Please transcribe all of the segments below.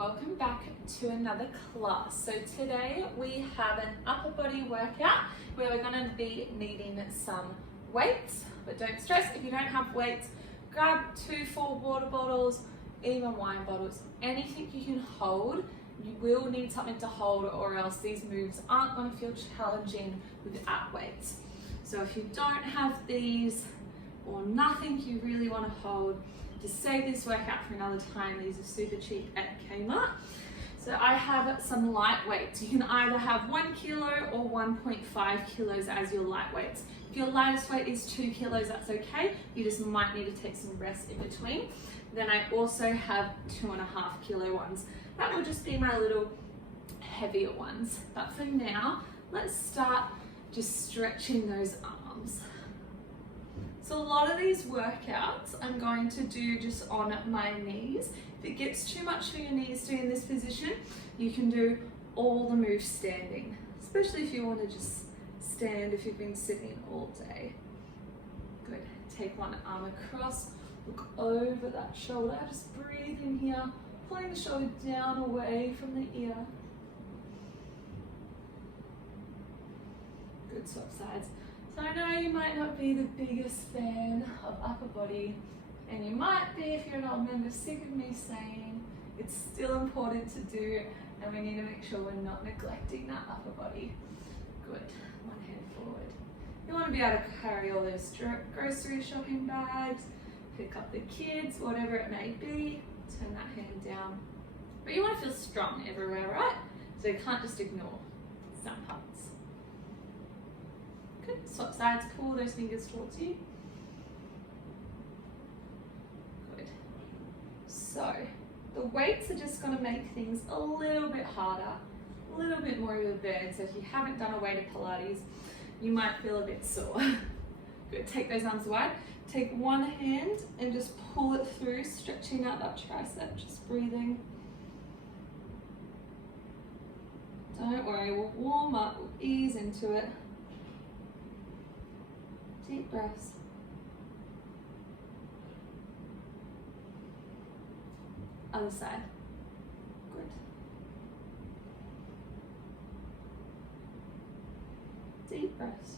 welcome back to another class. So today we have an upper body workout where we're going to be needing some weights, but don't stress if you don't have weights. Grab 2 full water bottles, even wine bottles, anything you can hold. You will need something to hold or else these moves aren't going to feel challenging without weights. So if you don't have these or nothing you really want to hold, just save this workout for another time. These are super cheap at Kmart. So I have some light weights. You can either have 1 kilo or 1.5 kilos as your light weights. If your lightest weight is 2 kilos, that's okay. You just might need to take some rest in between. Then I also have 2.5 kilo ones. That will just be my little heavier ones. But for now, let's start just stretching those arms. So a lot of these workouts I'm going to do just on my knees. If it gets too much for your knees to be in this position, you can do all the moves standing, especially if you want to just stand if you've been sitting all day. Good. Take one arm across, look over that shoulder, just breathe in here, pulling the shoulder down away from the ear. Good, swap sides. So I know you might not be the biggest fan of upper body, and you might be if you're an old member sick of me saying it's still important to do, and we need to make sure we're not neglecting that upper body. Good, one hand forward. You want to be able to carry all those grocery shopping bags, pick up the kids, whatever it may be, turn that hand down. But you want to feel strong everywhere, right? So you can't just ignore some parts. Good. Swap sides, pull those fingers towards you. Good. So, the weights are just going to make things a little bit harder, a little bit more of a burden. So if you haven't done a weighted Pilates, you might feel a bit sore. Good. Take those arms wide. Take one hand and just pull it through, stretching out that tricep, just breathing. Don't worry, we'll warm up, we'll ease into it. Deep breaths. Other side. Good. Deep breaths.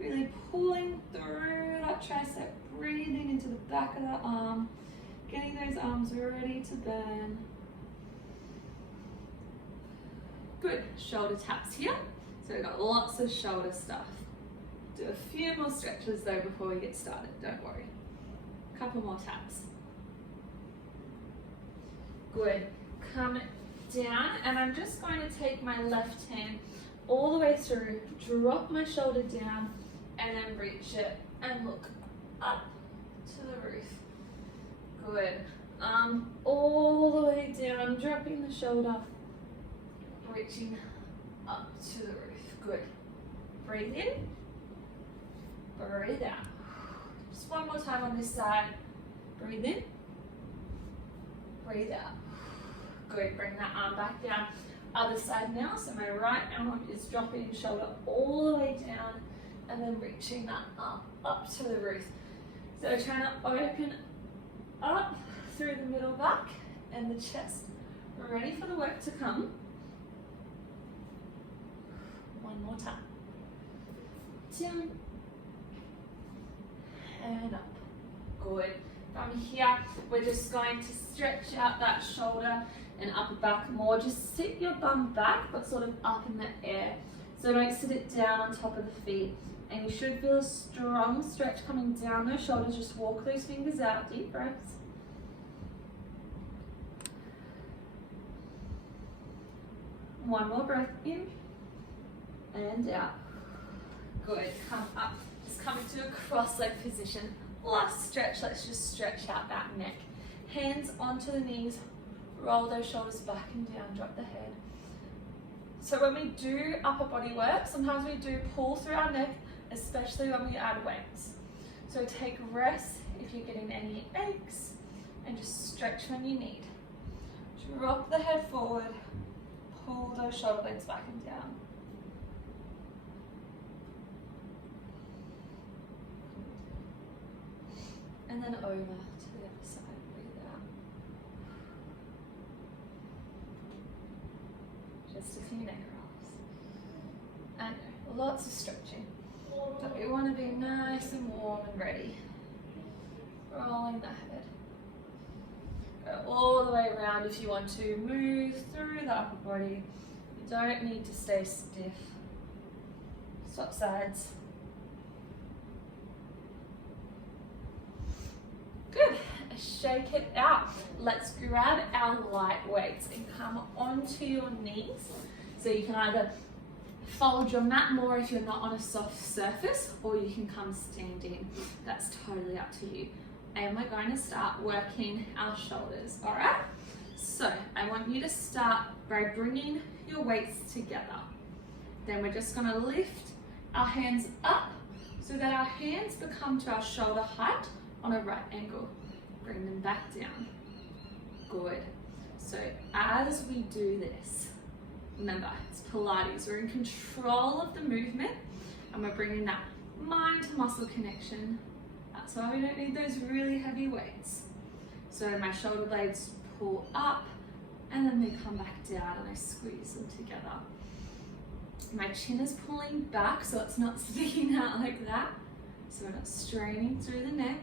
Really pulling through that tricep, breathing into the back of that arm, getting those arms ready to burn. Good. Shoulder taps here. So we've got lots of shoulder stuff. Do a few more stretches though before we get started, don't worry. A couple more taps. Good. Come down, and I'm just going to take my left hand all the way through, drop my shoulder down, and then reach it and look up to the roof. Good. Arm all the way down, dropping the shoulder, reaching up to the roof. Good. Breathe in. Breathe out. Just one more time on this side. Breathe in. Breathe out. Good. Bring that arm back down. Other side now. So my right arm is dropping shoulder all the way down and then reaching that arm up to the roof. So trying to open up through the middle back and the chest. Ready for the work to come. One more time. Down. And up. Good. From here, we're just going to stretch out that shoulder and upper back more. Just sit your bum back, but sort of up in the air. So don't sit it down on top of the feet. And you should feel a strong stretch coming down those shoulders. Just walk those fingers out. Deep breaths. One more breath in and out. Good. Come up. Come into a cross-leg position. Last stretch, let's just stretch out that neck. Hands onto the knees, roll those shoulders back and down, drop the head. So when we do upper body work, sometimes we do pull through our neck, especially when we add weights. So take rest if you're getting any aches, and just stretch when you need. Drop the head forward, pull those shoulder blades back and down. And then over to the other side, breathe out. Just a few neck rolls. I know, lots of stretching. But we want to be nice and warm and ready. Rolling the head. Go all the way around if you want to. Move through the upper body. You don't need to stay stiff. Swap sides. Good. Shake it out. Let's grab our light weights and come onto your knees. So you can either fold your mat more if you're not on a soft surface, or you can come standing. That's totally up to you. And we're going to start working our shoulders, all right? So I want you to start by bringing your weights together. Then we're just going to lift our hands up so that our hands become to our shoulder height on a right angle. Bring them back down. Good. So as we do this, remember, it's Pilates. We're in control of the movement, and we're bringing that mind to muscle connection. That's why we don't need those really heavy weights. So my shoulder blades pull up, and then they come back down, and I squeeze them together. My chin is pulling back, so it's not sticking out like that. So we're not straining through the neck.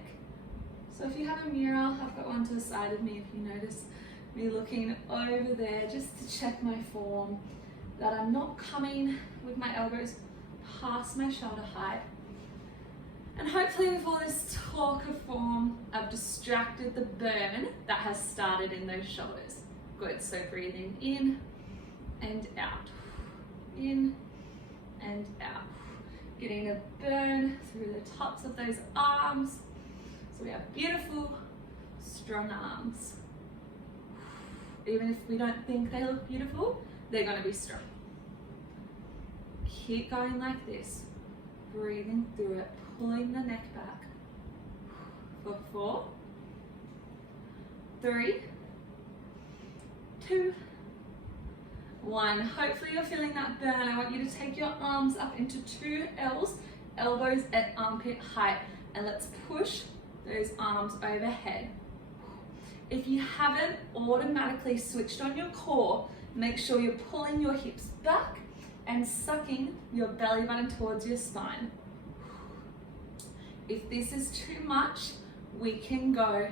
So if you have a mirror, I've got one to the side of me if you notice me looking over there just to check my form, that I'm not coming with my elbows past my shoulder height. And hopefully with all this talk of form, I've distracted the burn that has started in those shoulders. Good, so breathing in and out, in and out. Getting a burn through the tops of those arms. So we have beautiful, strong arms. Even if we don't think they look beautiful, they're going to be strong. Keep going like this. Breathing through it, pulling the neck back. For 4, 3, 2, 1. Hopefully you're feeling that burn. I want you to take your arms up into 2 L's, elbows at armpit height, and let's push those arms overhead. If you haven't automatically switched on your core, make sure you're pulling your hips back and sucking your belly button towards your spine. If this is too much, we can go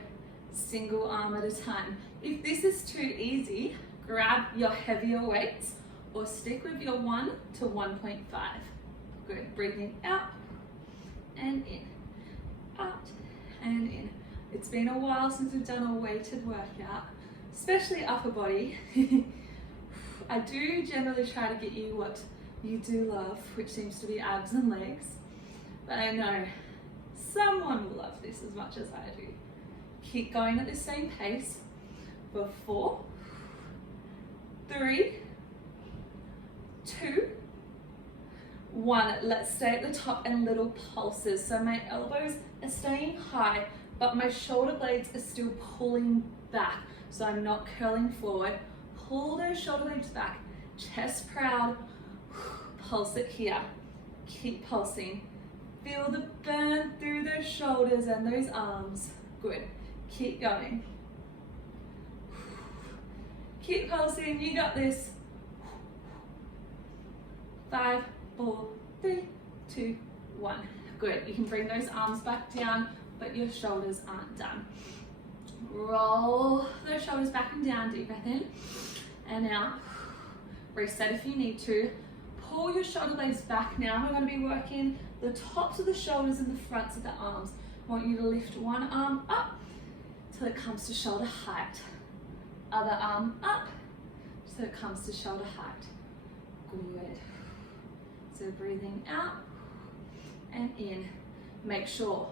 single arm at a time. If this is too easy, grab your heavier weights or stick with your 1 to 1.5. Good, breathing out and in, out and in. It's been a while since we've done a weighted workout, especially upper body. I do generally try to get you what you do love, which seems to be abs and legs, but I know someone will love this as much as I do. Keep going at the same pace for 4, 3, 2, 1. Let's stay at the top and little pulses. So my elbows are staying high, but my shoulder blades are still pulling back. So I'm not curling forward. Pull those shoulder blades back, chest proud, pulse it here. Keep pulsing. Feel the burn through those shoulders and those arms. Good. Keep going. Keep pulsing. You got this. 5, 4, 3, 2, 1. Good. You can bring those arms back down, but your shoulders aren't done. Roll those shoulders back and down. Deep breath in. And now, reset if you need to. Pull your shoulder blades back now. We're going to be working the tops of the shoulders and the fronts of the arms. I want you to lift one arm up till it comes to shoulder height. Other arm up till it comes to shoulder height. Good. So breathing out and in. Make sure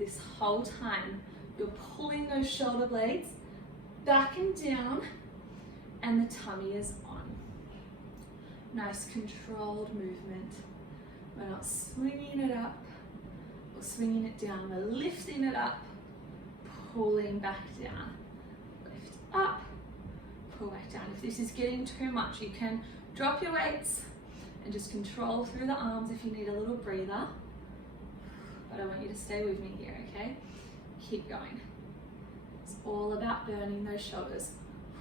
this whole time you're pulling those shoulder blades back and down and the tummy is on. Nice controlled movement. We're not swinging it up or swinging it down. We're lifting it up, pulling back down. Lift up, pull back down. If this is getting too much, you can drop your weights and just control through the arms if you need a little breather. But I want you to stay with me here, okay? Keep going. It's all about burning those shoulders.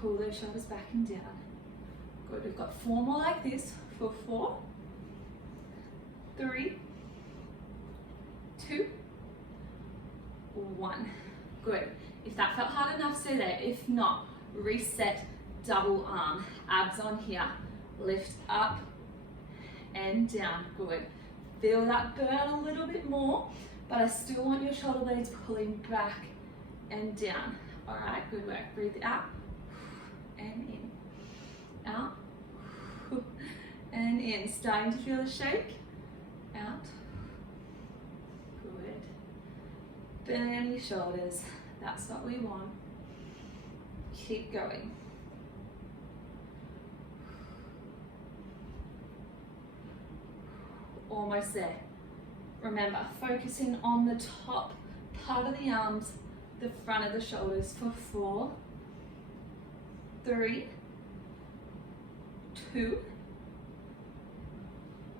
Pull those shoulders back and down. Good, we've got 4 more like this for 4, 3, 2, 1. Good. If that felt hard enough, stay there. If not, reset, double arm, abs on here, lift up and down. Good. Feel that burn a little bit more, but I still want your shoulder blades pulling back and down. All right, good work. Breathe out and in, out and in. Starting to feel a shake, out, good. Burn your shoulders, that's what we want. Keep going. Almost there. Remember, focusing on the top part of the arms, the front of the shoulders for 4, 3, 2,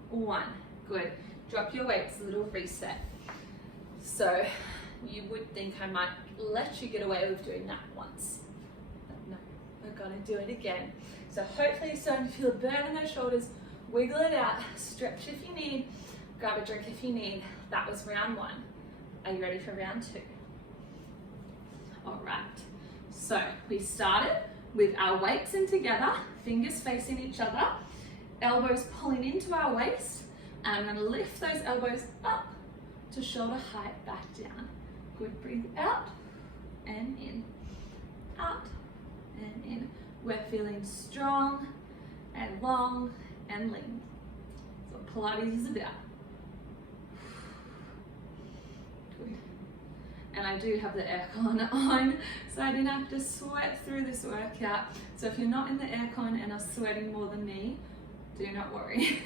1. Good. Drop your weights, a little reset. So you would think I might let you get away with doing that once. But no, we're gonna do it again. So hopefully you're starting to feel a burn in those shoulders. Wiggle it out, stretch if you need, grab a drink if you need. That was round 1. Are you ready for round 2? All right, so we started with our weights in together, fingers facing each other, elbows pulling into our waist, and I'm gonna lift those elbows up to shoulder height back down. Good, breathe out and in, out and in. We're feeling strong and long and lean. That's what Pilates is about. Good. And I do have the aircon on, so I didn't have to sweat through this workout. So if you're not in the aircon and are sweating more than me, do not worry.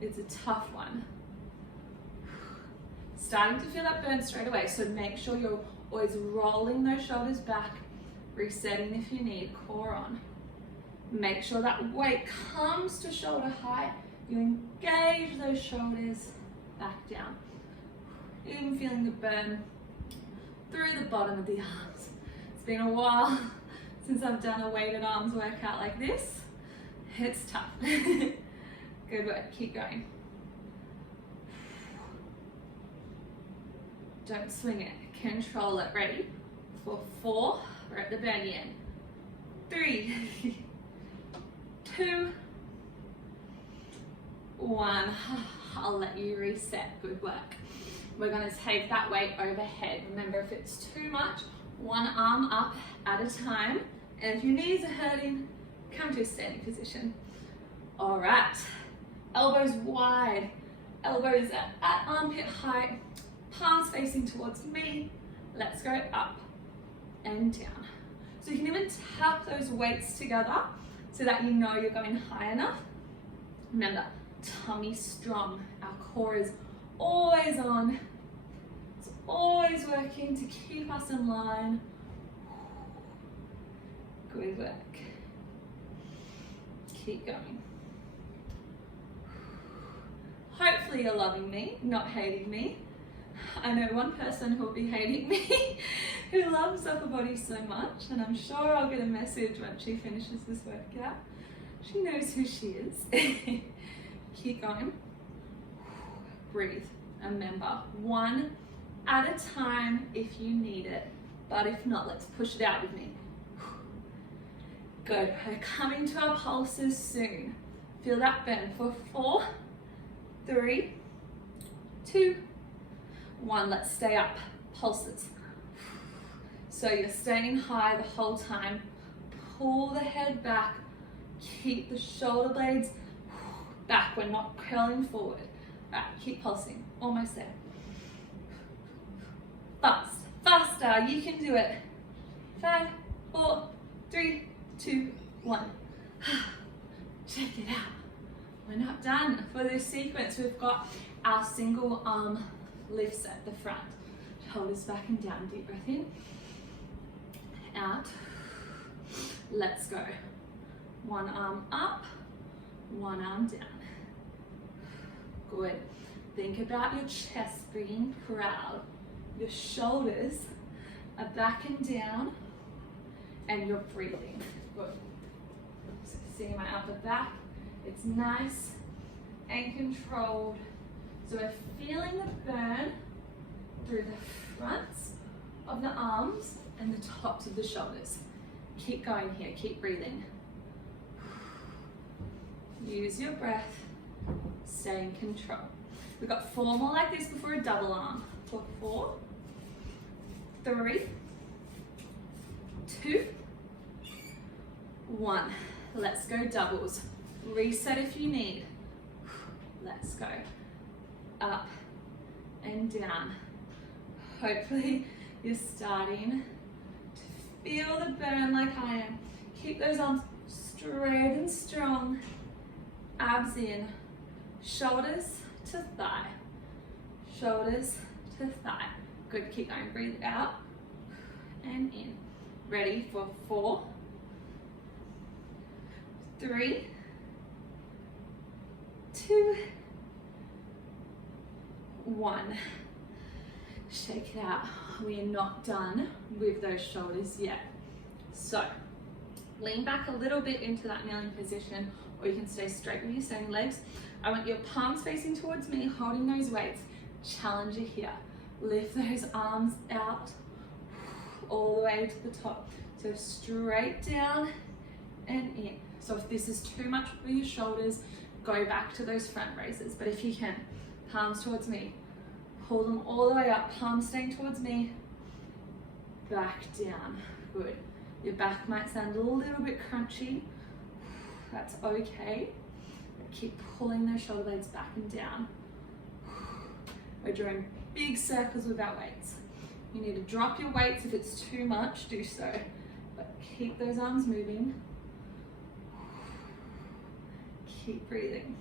It's a tough one. Starting to feel that burn straight away, so make sure you're always rolling those shoulders back, resetting if you need, core on. Make sure that weight comes to shoulder height. You engage those shoulders back down. Even feeling the burn through the bottom of the arms. It's been a while since I've done a weighted arms workout like this. It's tough. Good work, keep going. Don't swing it, control it. Ready? For 4, we're at the burny end. 3, 2, 1. I'll let you reset, good work. We're gonna take that weight overhead. Remember, if it's too much, one arm up at a time. And if your knees are hurting, come to a standing position. All right, elbows wide, elbows at armpit height, palms facing towards me. Let's go up and down. So you can even tap those weights together so that you know you're going high enough. Remember, tummy strong. Our core is always on. It's always working to keep us in line. Good work. Keep going. Hopefully you're loving me, not hating me. I know one person who will be hating me who loves upper body so much, and I'm sure I'll get a message when she finishes this workout. She knows who she is. Keep going. Breathe. Remember, 1 at a time if you need it, but if not, let's push it out with me. Good. We're coming to our pulses soon. Feel that burn for 4, 3, 2, 1. Let's stay up. Pulses. So you're staying high the whole time. Pull the head back. Keep the shoulder blades back. We're not curling forward. Right, keep pulsing. Almost there. Fast. Faster. You can do it. 5, 4, 3, 2, 1. Check it out. We're not done. For this sequence, we've got our single arm lifts at the front. Shoulders back and down. Deep breath in. Out. Let's go. One arm up, one arm down. Good. Think about your chest being proud. Your shoulders are back and down, and you're breathing. Good. So see my upper back, it's nice and controlled. So we're feeling the burn through the fronts of the arms and the tops of the shoulders. Keep going here, keep breathing. Use your breath, stay in control. We've got 4 more like this before a double arm. For 4, 3, 2, 1. Let's go doubles. Reset if you need. Let's go. Up and down. Hopefully you're starting to feel the burn like I am. Keep those arms straight and strong. Abs in. Shoulders to thigh. Shoulders to thigh. Good, keep going. Breathe out and in. Ready for 4, 3, 2, 1. Shake it out. We are not done with those shoulders yet. So lean back a little bit into that kneeling position, or you can stay straight with your standing legs. I want your palms facing towards me, holding those weights. Challenger here. Lift those arms out all the way to the top. So straight down and in. So if this is too much for your shoulders, go back to those front raises. But if you can, palms towards me. Pull them all the way up, palms staying towards me. Back down. Good. Your back might sound a little bit crunchy. That's okay. Keep pulling those shoulder blades back and down. We're drawing big circles with our weights. You need to drop your weights if it's too much, do so. But keep those arms moving. Keep breathing.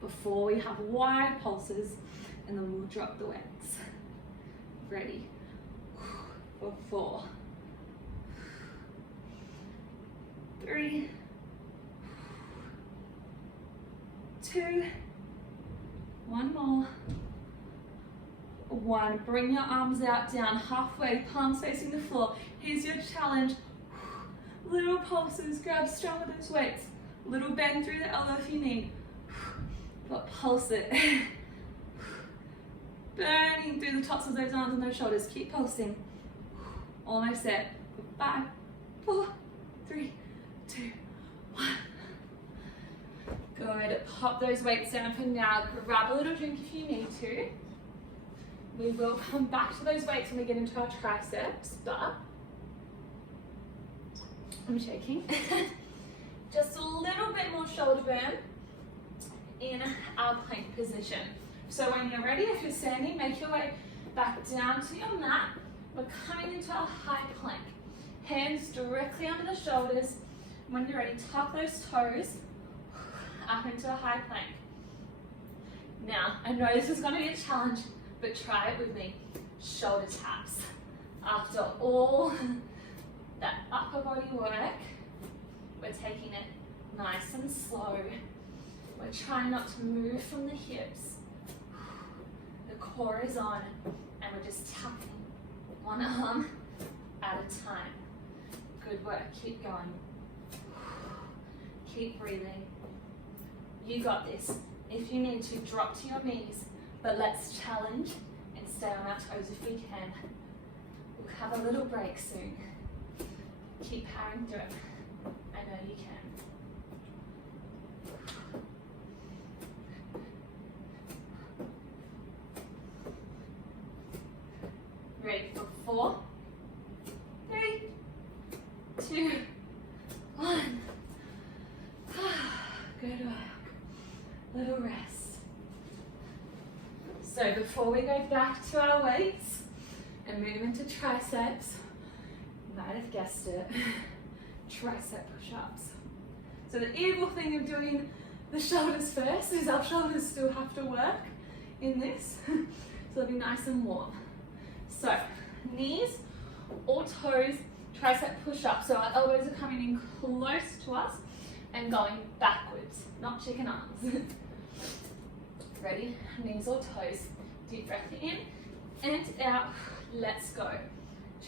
Before we have wide pulses, and then we'll drop the weights. Ready? For 4, 3, 2, 1 more. 1. Bring your arms out, down halfway, palms facing the floor. Here's your challenge. Little pulses, grab strong with those weights. Little bend through the elbow if you need. But pulse it. Burning through the tops of those arms and those shoulders. Keep pulsing. Almost there. 5, 4, 3, 2, 1. Good. Pop those weights down for now. Grab a little drink if you need to. We will come back to those weights when we get into our triceps, but I'm shaking. Just a little bit more shoulder burn in our plank position. So when you're ready, if you're standing, make your way back down to your mat. We're coming into a high plank. Hands directly under the shoulders. When you're ready, tuck those toes up into a high plank. Now, I know this is going to be a challenge, but try it with me. Shoulder taps. After all that upper body work, we're taking it nice and slow. We're trying not to move from the hips. The core is on, and we're just tapping one arm at a time. Good work, keep going. Keep breathing. You got this. If you need to, drop to your knees, but let's challenge and stay on our toes if we can. We'll have a little break soon. Keep powering through it. I know you can. Ready for 4, 3, 2, 1. Good work. Little rest. So before we go back to our weights and move into triceps, you might have guessed it, tricep push-ups. So the evil thing of doing the shoulders first is our shoulders still have to work in this. So they'll be nice and warm. So knees or toes, tricep push-ups. So our elbows are coming in close to us and going backwards, not chicken arms. Ready? Knees or toes. Deep breath in and out. Let's go.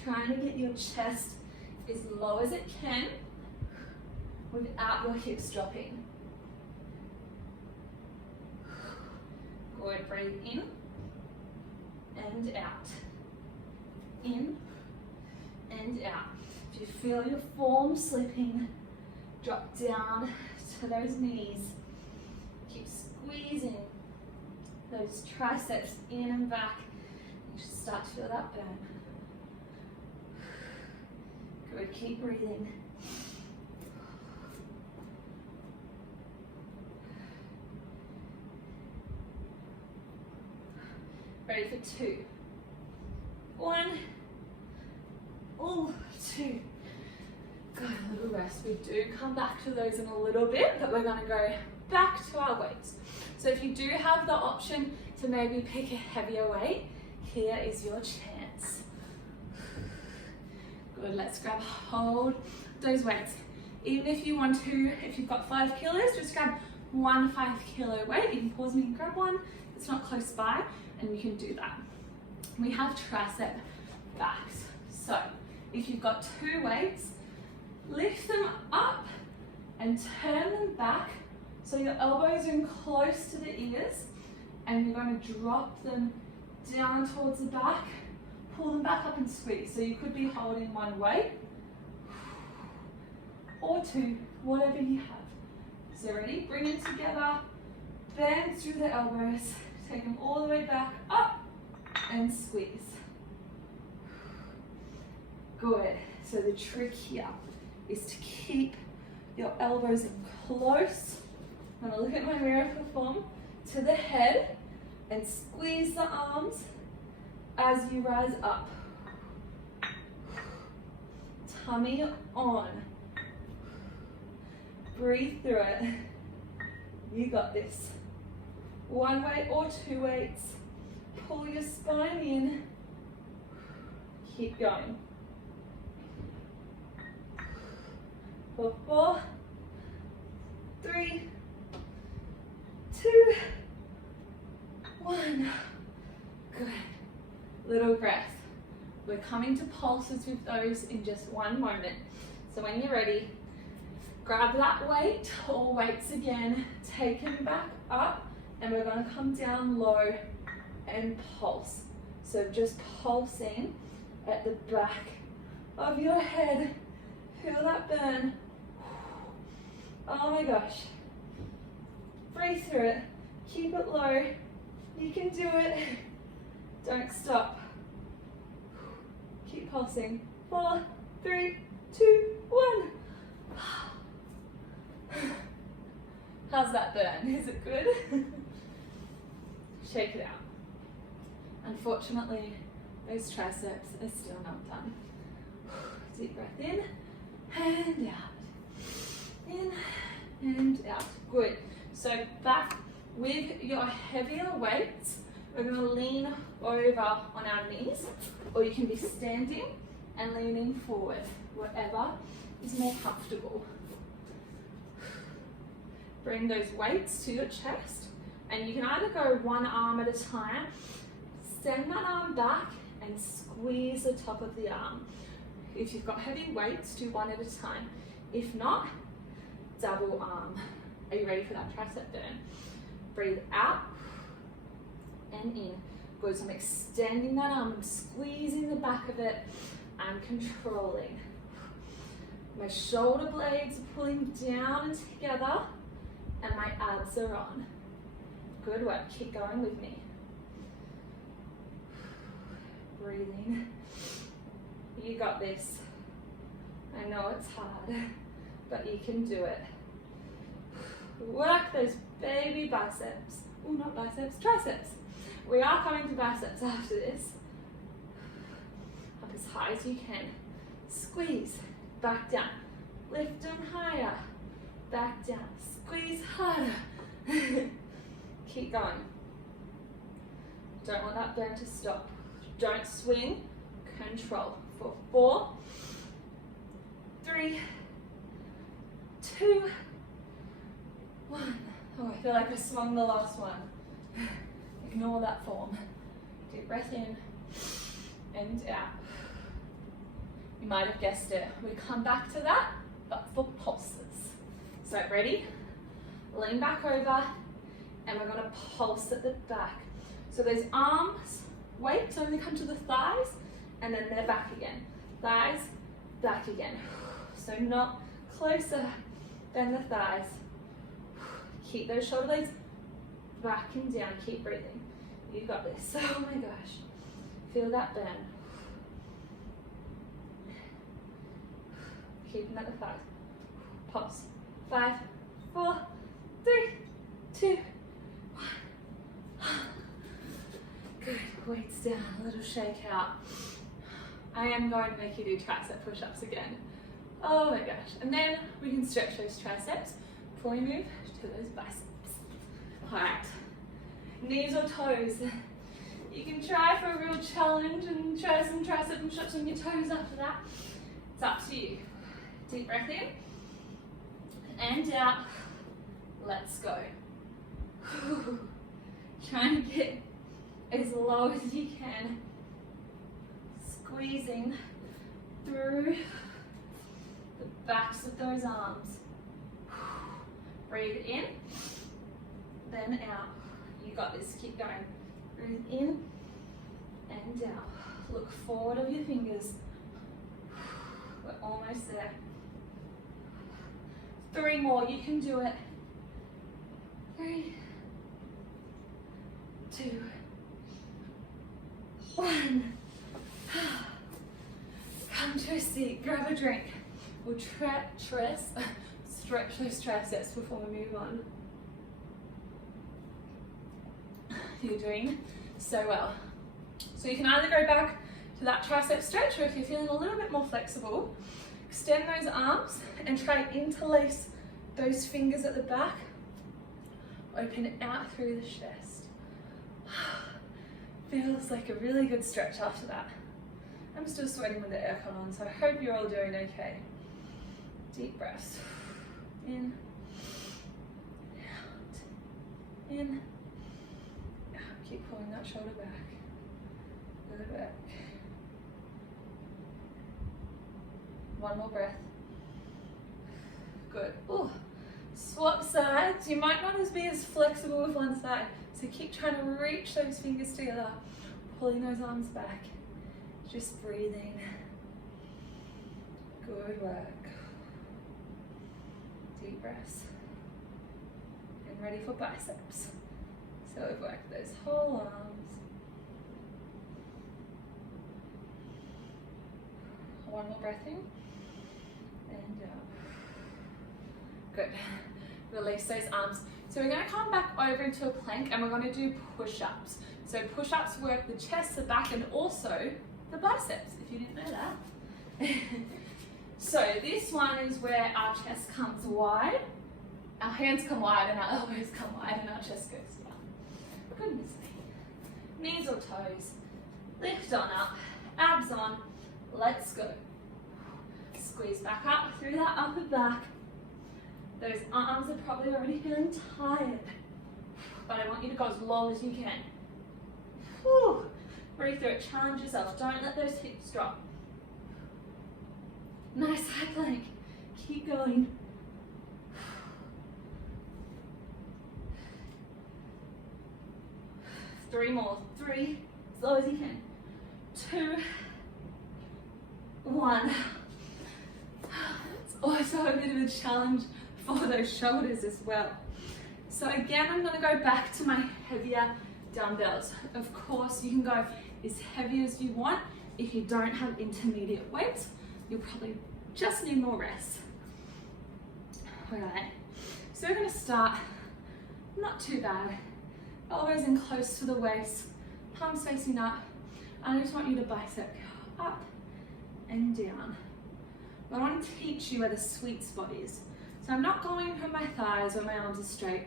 Trying to get your chest as low as it can. without your hips dropping. Good, breathe in and out. In and out. If you feel your form slipping, drop down to those knees. Keep squeezing those triceps in and back. You should start to feel that burn. Good, keep breathing. Ready for 2. 1. Oh, 2. Good, a little rest. We do come back to those in a little bit, but we're going to go back to our weights. So if you do have the option to maybe pick a heavier weight, here is your chance. Good, let's grab hold those weights. Even if you want to, if you've got 5 kilos, just grab 1 5-kilo weight. You can pause me and grab one. It's not close by, and you can do that. We have tricep backs. So if you've got 2 weights, lift them up and turn them back so your elbows are in close to the ears, and you're going to drop them down towards the back, pull them back up and squeeze. So you could be holding 1 weight or 2, whatever you have. So ready? Bring them together, bend through the elbows, take them all the way back up and squeeze. Good. So the trick here is to keep your elbows in close. I'm going to look at my mirror for form to the head and squeeze the arms as you rise up. Tummy on. Breathe through it. You got this. 1 weight or 2 weights. Pull your spine in. Keep going. For 4, 3, 2, 1. Good. Little breath. We're coming to pulses with those in just 1 moment. So when you're ready, grab that weight or weights again, take them back up, and we're going to come down low and pulse. So just pulsing at the back of your head. Feel that burn. Oh my gosh. Breathe through it. Keep it low. You can do it. Don't stop. Keep pulsing. 4, 3, 2, 1. How's that burn? Is it good? Shake it out. Unfortunately, those triceps are still not done. Deep breath in and out. In and out. Good. So back with your heavier weights, we're going to lean over on our knees, or you can be standing and leaning forward, whatever is more comfortable. Bring those weights to your chest, and you can either go 1 arm at a time, send that arm back and squeeze the top of the arm. If you've got heavy weights, do 1 at a time. If not, double arm. Are you ready for that tricep burn? Breathe out and in. Good, so I'm extending that arm, I'm squeezing the back of it, I'm controlling. My shoulder blades are pulling down and together, and my abs are on. Good work, keep going with me. Breathing. You got this. I know it's hard, but you can do it. Work those baby biceps. Oh, not biceps, triceps. We are coming to biceps after this. Up as high as you can. Squeeze, back down. Lift them higher, back down. Squeeze harder. Keep going. Don't want that burn to stop. Don't swing, control. For 4, 3, 2, 1. Oh, I feel like I swung the last one. Ignore that form. Deep breath in and out. You might have guessed it. We come back to that, but for pulses. So ready? Lean back over, and we're gonna pulse at the back. So those arms, weights only come to the thighs, and then they're back again. Thighs, back again. So not closer than the thighs. Keep those shoulder blades back and down, keep breathing. You got this. Oh my gosh. Feel that burn. Keep them at the thighs. Pulse. 5, 4, 3, 2, 1. Good. Weights down. A little shake out. I am going to make you do tricep push-ups again. Oh my gosh. And then we can stretch those triceps before we move to those biceps. Alright. Knees or toes. You can try for a real challenge and try some tricep push-ups on your toes after that. It's up to you. Deep breath in and out. Let's go. Trying to get as low as you can. Squeezing through the backs of those arms. Breathe in, then out. You got this, keep going. Breathe in and out. Look forward of your fingers. We're almost there. 3 more, you can do it. 3, 2, 1. Come to a seat, grab a drink. We'll stretch those triceps before we move on. You're doing so well. So you can either go back to that tricep stretch, or if you're feeling a little bit more flexible, extend those arms and try to interlace those fingers at the back. Open it out through the chest. Feels like a really good stretch after that. I'm still sweating with the aircon on, so I hope you're all doing okay. Deep breaths. In, out, in, out. Keep pulling that shoulder back. Go back. One more breath. Good. Ooh. Swap sides. You might not be as flexible with one side, so keep trying to reach those fingers together, pulling those arms back. Just breathing. Good work. Deep breaths. And ready for biceps. So we've worked those whole arms. One more breath in. And out. Good. Release those arms. So we're going to come back over into a plank and we're going to do push-ups. So push-ups work the chest, the back, and also the biceps, if you didn't know that. So this one is where our chest comes wide, our hands come wide, and our elbows come wide, and our chest goes down. Goodness me. Knees or toes. Lift on up, abs on. Let's go. Squeeze back up through that upper back. Those arms are probably already feeling tired, but I want you to go as low as you can. Whew. Breathe through it, challenge yourself. Don't let those hips drop. Nice high plank. Keep going. 3 more. 3, as low as you can. 2, 1. It's also a bit of a challenge for those shoulders as well. So again, I'm going to go back to my heavier dumbbells. Of course, you can go as heavy as you want. If you don't have intermediate weights, you'll probably just need more rest. All right, so we're going to start not too bad. Elbows in close to the waist, palms facing up. I just want you to bicep go up and down. But I want to teach you where the sweet spot is. So I'm not going from my thighs where my arms are straight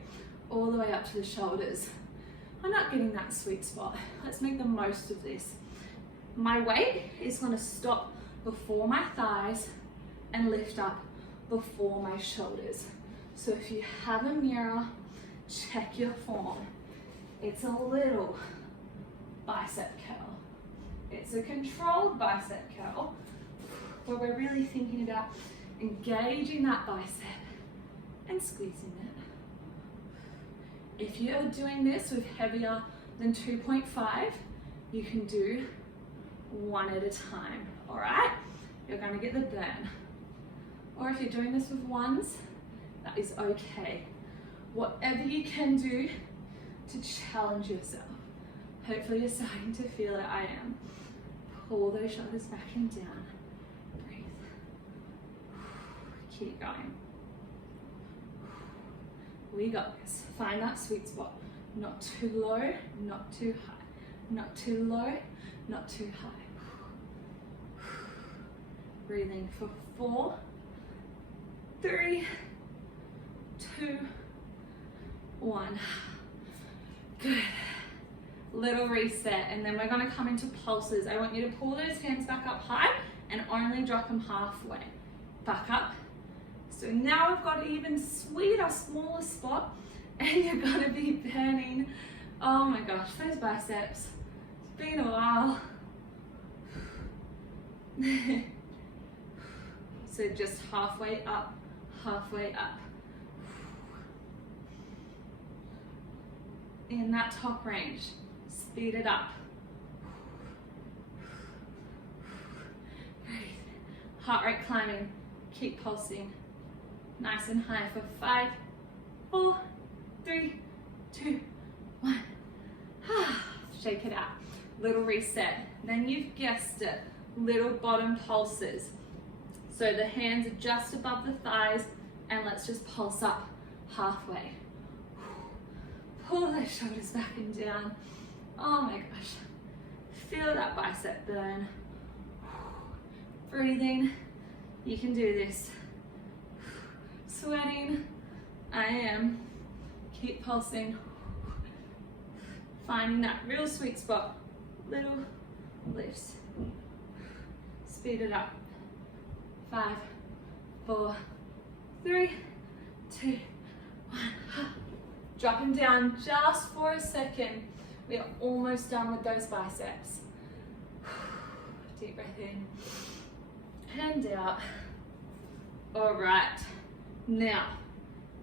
all the way up to the shoulders. I'm not getting that sweet spot. Let's make the most of this. My weight is going to stop before my thighs and lift up before my shoulders. So if you have a mirror, check your form. It's a little bicep curl. It's a controlled bicep curl where we're really thinking about engaging that bicep and squeezing it. If you are doing this with heavier than 2.5, you can do one at a time, all right? You're gonna get the burn. Or if you're doing this with ones, that is okay. Whatever you can do to challenge yourself. Hopefully you're starting to feel it. I am. Pull those shoulders back and down. Breathe. Keep going. We got this. Find that sweet spot. Not too low, not too high. Not too low, not too high. Breathing for 4, 3, 2, 1. Good. Little reset, and then we're going to come into pulses. I want you to pull those hands back up high and only drop them halfway. Back up. So now we've got an even sweeter, smaller spot, and you're going to be burning, oh my gosh, those biceps. It's been a while. So just halfway up, halfway up. In that top range, speed it up. Breathe. Heart rate climbing, keep pulsing. Nice and high for 5, 4, 3, 2, 1. Shake it out. Little reset. Then you've guessed it, little bottom pulses. So the hands are just above the thighs, and let's just pulse up halfway. Pull those shoulders back and down. Oh my gosh. Feel that bicep burn. Breathing. You can do this. Sweating. I am. Keep pulsing. Finding that real sweet spot. Little lifts. Speed it up. 5, 4, 3, 2, 1. Dropping down just for a second. We are almost done with those biceps. Deep breath in and out. All right. Now,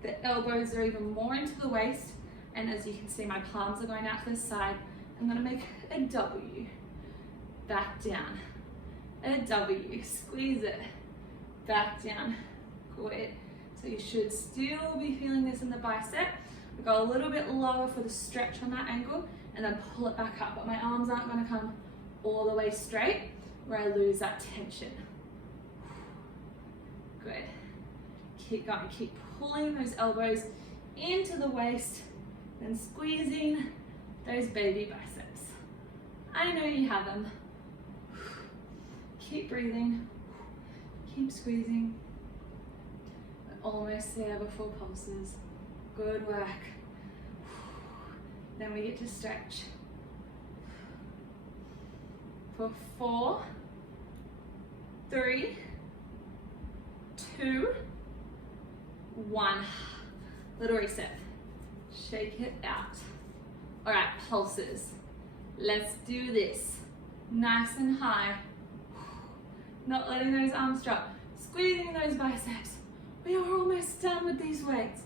the elbows are even more into the waist, and as you can see, my palms are going out to the side. I'm gonna make a W. Back down. A W. Squeeze it. Back down. Good. So you should still be feeling this in the bicep. We go a little bit lower for the stretch on that angle, and then pull it back up. But my arms aren't going to come all the way straight where I lose that tension. Good. Keep going. Keep pulling those elbows into the waist, then squeezing those baby biceps. I know you have them. Keep breathing. Keep squeezing. We're almost there before pulses. Good work. Then we get to stretch. For 4, 3, 2, 1. Little reset. Shake it out. All right, pulses. Let's do this. Nice and high. Not letting those arms drop. Squeezing those biceps. We are almost done with these weights.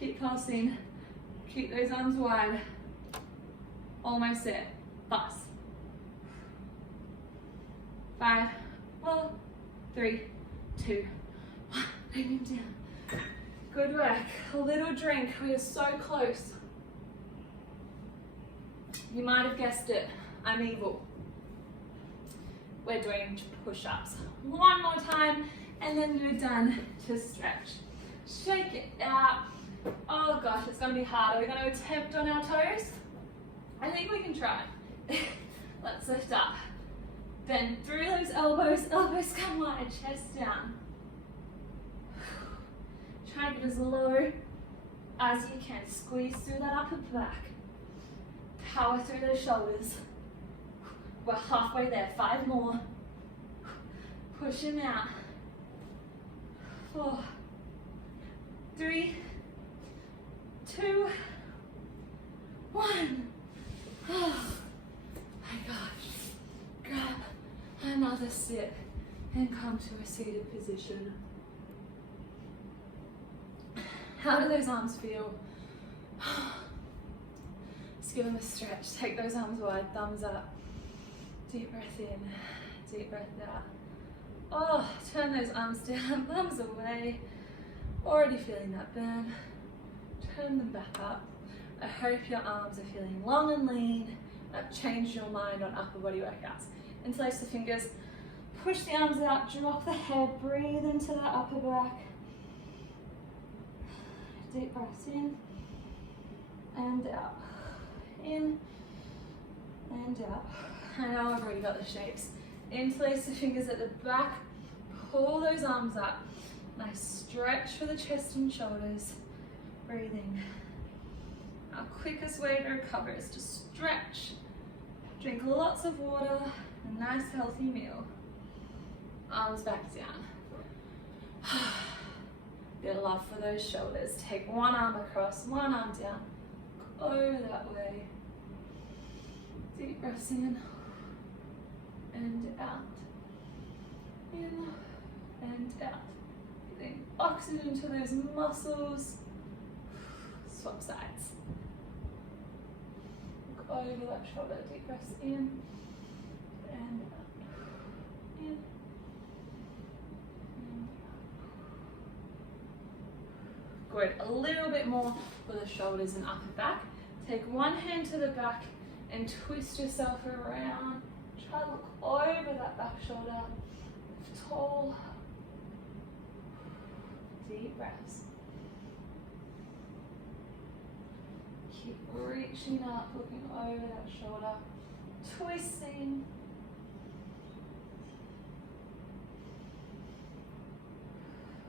Keep pulsing. Keep those arms wide. Almost there. Bust. 5, 4, 3, 2, 1. Bring them down. Good work. A little drink. We are so close. You might have guessed it. I'm evil. We're doing push-ups. One more time, and then we're done to stretch. Shake it out. Oh gosh, it's gonna be hard. Are we gonna attempt on our toes? I think we can try. Let's lift up. Bend through those elbows. Elbows come wide, chest down. Try and get as low as you can. Squeeze through that upper back. Power through those shoulders. We're halfway there. 5 more. Push them out. 4, 3, 2, 1. Oh my gosh. Grab another sip and come to a seated position. How do those arms feel? Just give them a stretch. Take those arms wide, thumbs up. Deep breath in, deep breath out. Oh, turn those arms down, thumbs away. Already feeling that burn. Turn them back up. I hope your arms are feeling long and lean. I've changed your mind on upper body workouts. Interlace the fingers, push the arms out, drop the head, breathe into that upper back. Deep breaths in and out. In and out. I know I've already got the shapes. Interlace the fingers at the back, pull those arms up. Nice stretch for the chest and shoulders. Breathing. Our quickest way to recover is to stretch. Drink lots of water, a nice healthy meal. Arms back down. Bit of love for those shoulders. Take one arm across, one arm down. Go that way. Deep breaths in and out. In and out. Getting oxygen to those muscles. Swap sides. Look over that shoulder. Deep breaths in and out. In. Good, a little bit more for the shoulders and upper back. Take one hand to the back and twist yourself around. Try to look over that back shoulder. Lift tall. Deep breaths. Keep reaching up, looking over that shoulder. Twisting.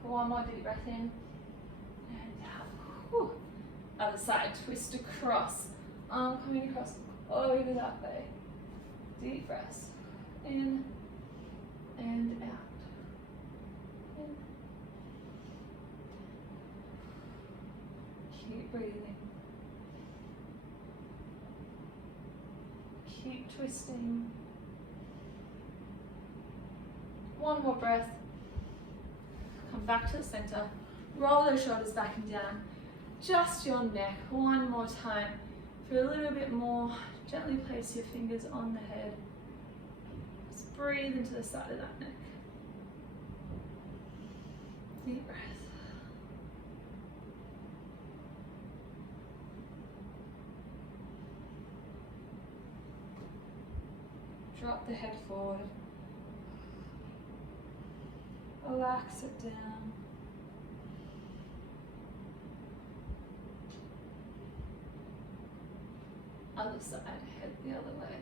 One more deep breath in. And out. Whew. Other side, twist across. Arm coming across, over that way. Deep breaths. In and out. In. Keep breathing. Keep twisting. One more breath. Come back to the center. Roll those shoulders back and down. Just your neck. One more time. For a little bit more, gently place your fingers on the head. Just breathe into the side of that neck. Deep breath. Drop the head forward. Relax it down. Other side, head the other way.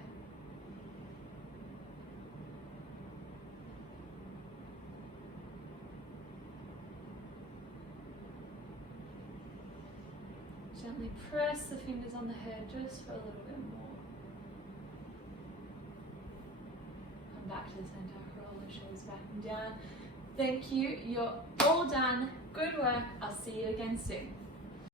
Gently press the fingers on the head just for a little bit more. Come back to the center, roll the shoulders back and down. Thank you, you're all done. Good work, I'll see you again soon.